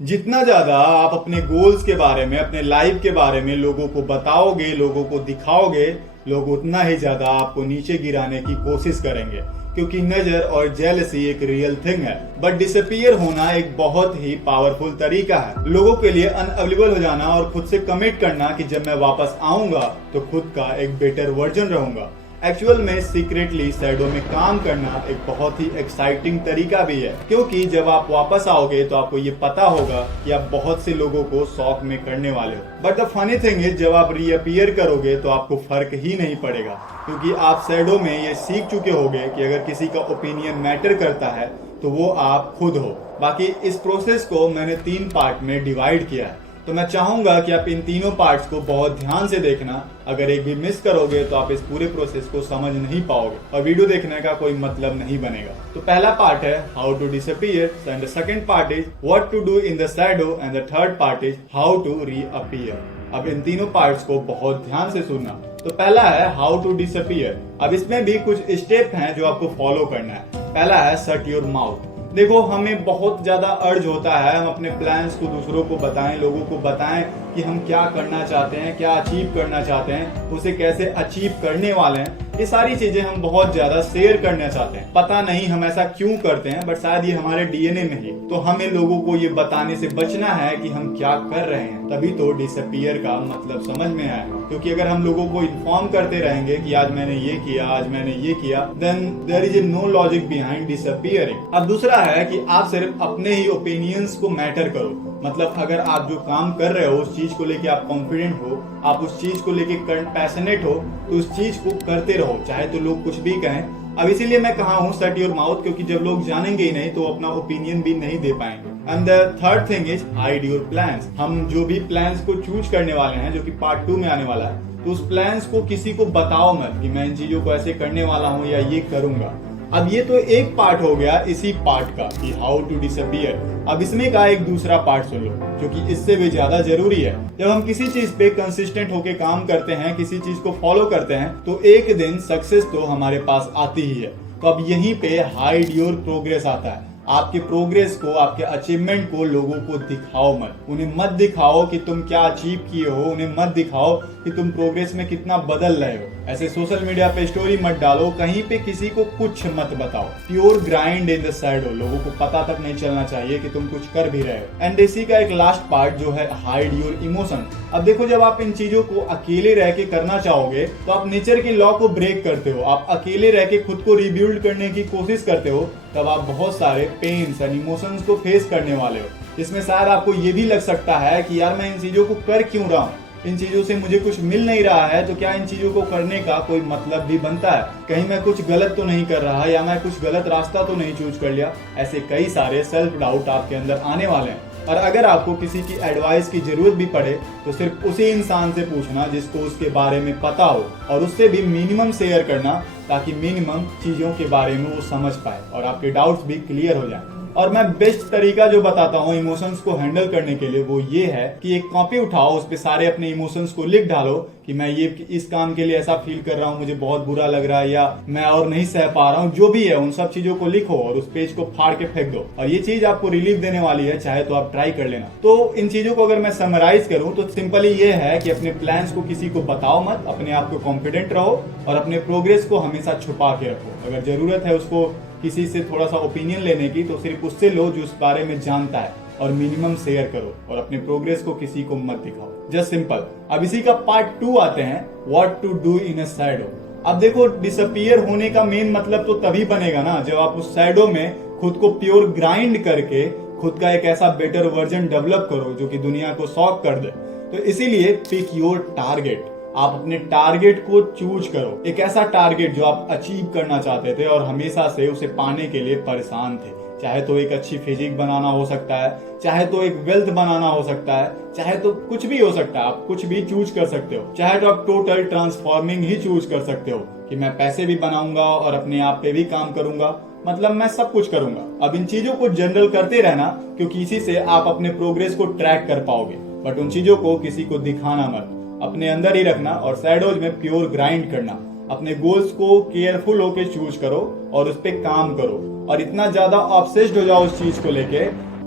जितना ज्यादा आप अपने गोल्स के बारे में, अपने लाइफ के बारे में लोगों को बताओगे, लोगों को दिखाओगे, लोग उतना ही ज्यादा आपको नीचे गिराने की कोशिश करेंगे, क्योंकि नजर और जेलसी एक रियल थिंग है। बट डिसअपियर होना एक बहुत ही पावरफुल तरीका है लोगों के लिए अनअवेलेबल हो जाना और खुद से कमिट करना कि जब मैं वापस आऊंगा तो खुद का एक बेटर वर्जन रहूंगा। एक्चुअल में सीक्रेटली शैडो में काम करना एक बहुत ही एक्साइटिंग तरीका भी है, क्योंकि जब आप वापस आओगे तो आपको ये पता होगा कि आप बहुत से लोगों को शॉक में करने वाले हो। But the funny thing is, जब आप रीअपियर करोगे तो आपको फर्क ही नहीं पड़ेगा, क्योंकि आप शैडो में ये सीख चुके होगे कि अगर किसी का ओपिनियन मैटर करता है तो वो आप खुद हो। बाकी इस प्रोसेस को मैंने 3 पार्ट में डिवाइड किया है, तो मैं चाहूंगा कि आप इन तीनों पार्ट्स को बहुत ध्यान से देखना। अगर एक भी मिस करोगे तो आप इस पूरे प्रोसेस को समझ नहीं पाओगे और वीडियो देखने का कोई मतलब नहीं बनेगा। तो पहला पार्ट है how to disappear, and the second part is what to do in the shadow, and the third part is how to reappear. अब इन तीनों पार्ट्स को बहुत ध्यान से सुनना। तो पहला है हाउ टू डिसअपियर। अब इसमें भी कुछ स्टेप हैं जो आपको फॉलो करना है। पहला है शट योर माउथ। देखो, हमें बहुत ज्यादा अर्ज होता है हम अपने प्लान्स को दूसरों को बताएं, लोगों को बताएं कि हम क्या करना चाहते हैं, क्या अचीव करना चाहते हैं, उसे कैसे अचीव करने वाले हैं। ये सारी चीजें हम बहुत ज्यादा शेयर करना चाहते हैं। पता नहीं हम ऐसा क्यों करते हैं, बट शायद ये हमारे डीएनए में ही। तो हमें लोगों को ये बताने से बचना है कि हम क्या कर रहे हैं, तभी तो डिसअपियर का मतलब समझ में आया। क्योंकि अगर हम लोगों को इन्फॉर्म करते रहेंगे कि आज मैंने ये किया, आज मैंने ये किया, then there is no logic behind disappearing. अब दूसरा है कि आप सिर्फ अपने ही ओपिनियंस को मैटर करो। मतलब अगर आप जो काम कर रहे हो उस चीज को लेके आप कॉन्फिडेंट हो, आप उस चीज को लेके पैशनेट हो, तो उस चीज को करते रहो, चाहे तो लोग कुछ भी कहें। अब इसीलिए मैं कहा हूँ शट योर माउथ, क्योंकि जब लोग जानेंगे ही नहीं तो अपना ओपिनियन भी नहीं दे पाएंगे। And the third thing is hide your plans. हम जो भी प्लान्स को चूज करने वाले हैं, जो कि पार्ट 2 में आने वाला है, तो उस प्लान्स को किसी को बताओ मत कि मैं इन चीजों को ऐसे करने वाला हूँ या ये करूंगा। अब ये तो एक पार्ट हो गया इसी पार्ट का कि हाउ टू डिसअपियर। अब इसमें का एक दूसरा पार्ट सुन लो जो कि इससे भी ज्यादा जरूरी है। जब हम किसी चीज पे कंसिस्टेंट होके काम करते हैं, किसी चीज को फॉलो करते हैं, तो एक दिन सक्सेस तो हमारे पास आती ही है। तो अब यहीं पे हाइड योर प्रोग्रेस आता है। आपके प्रोग्रेस को, आपके अचीवमेंट को लोगों को दिखाओ मत। उन्हें मत दिखाओ कि तुम क्या अचीव किए हो, उन्हें मत दिखाओ कि तुम प्रोग्रेस में कितना बदल रहे हो। ऐसे सोशल मीडिया पे स्टोरी मत डालो, कहीं पे किसी को कुछ मत बताओ। Pure grind in the shadow, लोगों को पता तक नहीं चलना चाहिए कि तुम कुछ कर भी रहे हो। एंड इसी का एक लास्ट पार्ट जो है हाइड योर इमोशन। अब देखो, जब आप इन चीजों को अकेले रह के करना चाहोगे तो आप नेचर की लॉ को ब्रेक करते हो। आप अकेले रह के खुद को रिबिल्ड करने की कोशिश करते हो, तब आप बहुत सारे पेन्स एंड इमोशंस को फेस करने वाले हो। इसमें शायद आपको ये भी लग सकता है कि यार मैं इन चीजों को कर क्यों रहा हूँ, इन चीजों से मुझे कुछ मिल नहीं रहा है, तो क्या इन चीजों को करने का कोई मतलब भी बनता है? कहीं मैं कुछ गलत तो नहीं कर रहा, या मैं कुछ गलत रास्ता तो नहीं चूज कर लिया? ऐसे कई सारे सेल्फ डाउट आपके अंदर आने वाले हैं। और अगर आपको किसी की एडवाइस की जरूरत भी पड़े तो सिर्फ उसी इंसान से पूछना जिसको उसके बारे में पता हो, और उससे भी मिनिमम शेयर करना, ताकि मिनिमम चीजों के बारे में वो समझ पाए और आपके डाउट्स भी क्लियर हो जाए। और मैं बेस्ट तरीका जो बताता हूँ इमोशंस को हैंडल करने के लिए वो ये है कि एक कॉपी उठाओ, उस पे सारे अपने इमोशंस को लिख डालो कि मैं ये इस काम के लिए ऐसा फील कर रहा हूँ, मुझे बहुत बुरा लग रहा है, या मैं और नहीं सह पा रहा हूँ, जो भी है उन सब चीजों को लिखो और उस पेज को फाड़ के फेंक दो। और ये चीज आपको रिलीफ देने वाली है, चाहे तो आप ट्राई कर लेना। तो इन चीजों को अगर मैं समराइज करूँ तो सिंपली ये है कि अपने प्लान्स को किसी को बताओ मत, अपने आप को कॉन्फिडेंट रहो और अपने प्रोग्रेस को हमेशा छुपा के रखो। अगर जरूरत है उसको किसी से थोड़ा सा ओपिनियन लेने की, तो सिर्फ उससे लो जो उस बारे में जानता है, और मिनिमम शेयर करो और अपने प्रोग्रेस को किसी को मत दिखाओ। Just simple. अब इसी का पार्ट 2 आते हैं, what to do in a shadow. अब देखो, डिसअपियर होने का मेन मतलब तो तभी बनेगा ना जब आप उस शैडो में खुद को प्योर ग्राइंड करके खुद का एक ऐसा बेटर वर्जन डेवलप करो जो कि दुनिया को शॉक कर दे। तो इसीलिए पिक योर टारगेट। आप अपने टारगेट को चूज करो, एक ऐसा टारगेट जो आप अचीव करना चाहते थे और हमेशा से उसे पाने के लिए परेशान थे। चाहे तो एक अच्छी फिजिक बनाना हो सकता है, चाहे तो एक वेल्थ बनाना हो सकता है, चाहे तो कुछ भी हो सकता है। आप कुछ भी चूज कर सकते हो। चाहे तो आप टोटल ट्रांसफॉर्मिंग ही चूज कर सकते हो कि मैं पैसे भी बनाऊंगा और अपने आप पे भी काम करूंगा, मतलब मैं सब कुछ करूंगा। अब इन चीजों को जनरल करते रहना, क्योंकि इसी से आप अपने प्रोग्रेस को ट्रैक कर पाओगे। बट उन चीजों को किसी को दिखाना मत, अपने अंदर ही रखना और शैडोज में प्योर ग्राइंड करना। अपने गोल्स को केयरफुल होके चूज करो और उस पे काम करो, और इतना ज्यादा ऑब्सेस्ड हो जाओ उस चीज को लेके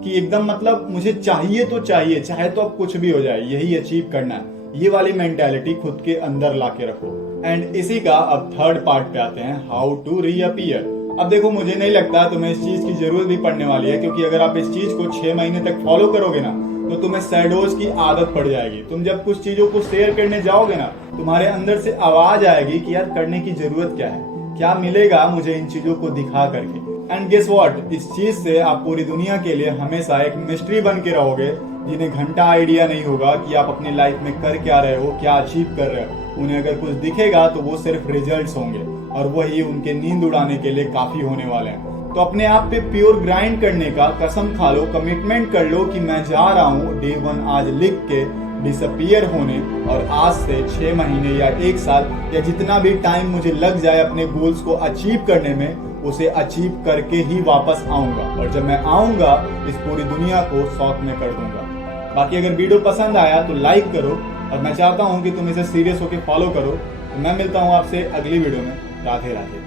कि एकदम मतलब मुझे चाहिए तो चाहिए, चाहे तो अब कुछ भी हो जाए, यही अचीव करना है, ये वाली मेंटेलिटी खुद के अंदर लाके रखो। एंड इसी का अब थर्ड पार्ट पे आते हैं, हाउ टू रीअपीयर। अब देखो, मुझे नहीं लगता तुम्हें इस चीज की जरूरत भी पड़ने वाली है, क्योंकि अगर आप इस चीज को 6 महीने तक फॉलो करोगे ना तो तुम्हें शैडोज की आदत पड़ जाएगी। तुम जब कुछ चीजों को शेयर करने जाओगे ना, तुम्हारे अंदर से आवाज आएगी कि यार करने की जरूरत क्या है, क्या मिलेगा मुझे इन चीजों को दिखा करके। एंड गेस व्हाट, इस चीज से आप पूरी दुनिया के लिए हमेशा एक मिस्ट्री बन के रहोगे। जिन्हें घंटा आइडिया नहीं होगा कि आप अपनी लाइफ में कर क्या रहे हो, क्या अचीव कर रहे हो, उन्हें अगर कुछ दिखेगा तो वो सिर्फ रिजल्ट्स होंगे, और वही उनके नींद उड़ाने के लिए काफी होने वाले हैं। तो अपने आप पे प्योर ग्राइंड करने का कसम खा लो, कमिटमेंट कर लो कि मैं जा रहा हूँ डे 1 आज लिख के डिसअपियर होने, और आज से 6 महीने या 1 साल या जितना भी टाइम मुझे लग जाए अपने गोल्स को अचीव करने में, उसे अचीव करके ही वापस आऊंगा। और जब मैं आऊंगा इस पूरी दुनिया को शौक में कर दूंगा। बाकी अगर वीडियो पसंद आया तो लाइक करो, और मैं चाहता हूं कि तुम इसे सीरियस होकर फॉलो करो। तो मैं मिलता हूं आपसे अगली वीडियो में। राधे राधे।